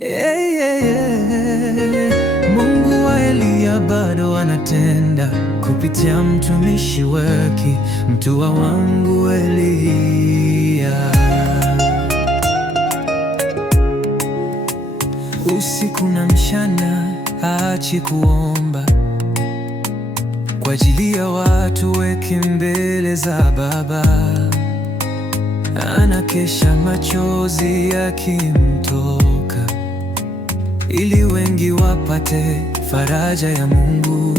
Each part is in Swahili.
Yeah, yeah, yeah. Mungu wa Eliya bado anatenda kupitia mtumishi wake, mtua wangu Eliya. Usiku na mchana haachi kuomba kwa ajili ya watu weke mbele za Baba. Anakesha machozi yakimtoka ili wengi wapate faraja ya Mungu.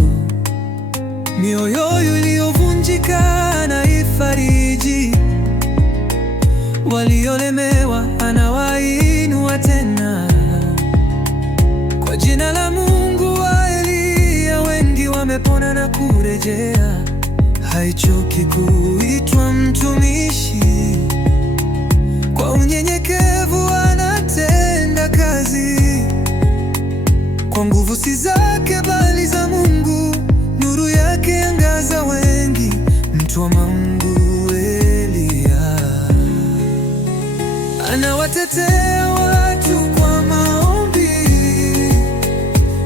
Mioyo iliyovunjika anaifariji, waliolemewa anawainua tena. Kwa jina la Mungu wa Eliya wengi wamepona na kurejea. Haichoki kuitwa mtumishi, kwa unyenyekevu anatenda kazi. Kwa nguvu si zake bali za Mungu, nuru yake angaza wengi. Mtu wa Mungu Eliya anawatetea watu kwa maombi.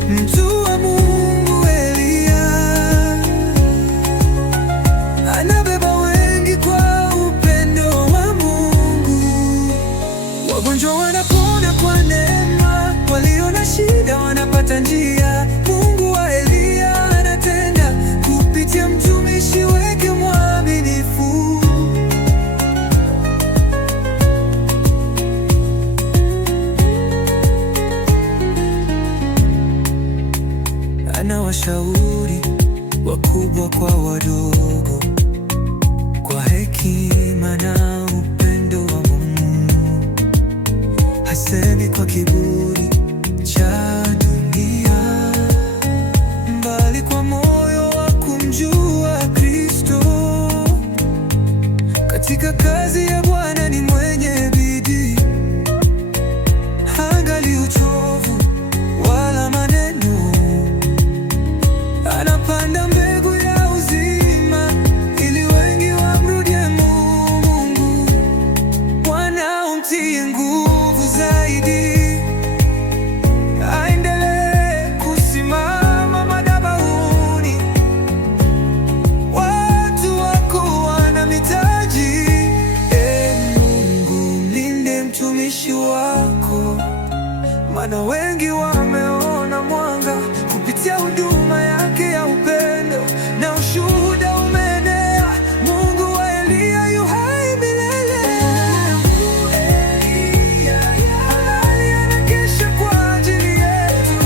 Mtu wa Mungu Eliya anabeba wengi kwa upendo wa Mungu. Wagonjwa wanapona kwa neema, walio na shida wanapata njia. Mungu wa Eliya anatenda kupitia mtumishi wake mwaminifu. Anawashauri wakubwa kwa wadogo, kwa hekima na upendo wa Mungu. Hasemi kwa kiburi cha dunia, bali kwa moyo wa kumjua Kristo. Katika kazi ya Bwana ni mwenye bidii, haangalii uchovu wala maneno. Anapanda mbegu ya uzima ili wengi wamrudie Mungu. Wanaomtie nguvu zaidi aendelee kusimama madhabahuni. Watu wako wana mitaji. Mungu mlinde mtumishi wako, maana wengi wameona mwanga kupitia huduma yake ya upendo, na ushuhuda umeenea. Mungu wa Eliya yu hai milele. Halali anakesha kwa ajili yetu.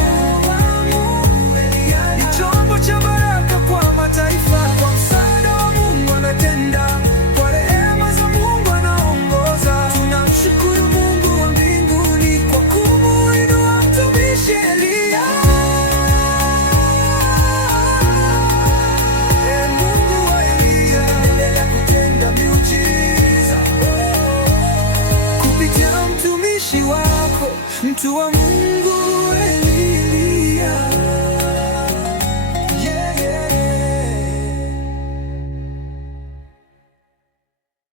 Ni chombo cha baraka kwa mataifa. Kwa msaada wa Mungu anatenda, kwa rehema za Mungu anaongoza. Tunamshukuru Mungu wa mbinguni kwa kumuinua mtumishi Eliya. Mungu wa Eliya endelea kutenda miujiza kupitia mtumishi wako, mtu wa Mungu.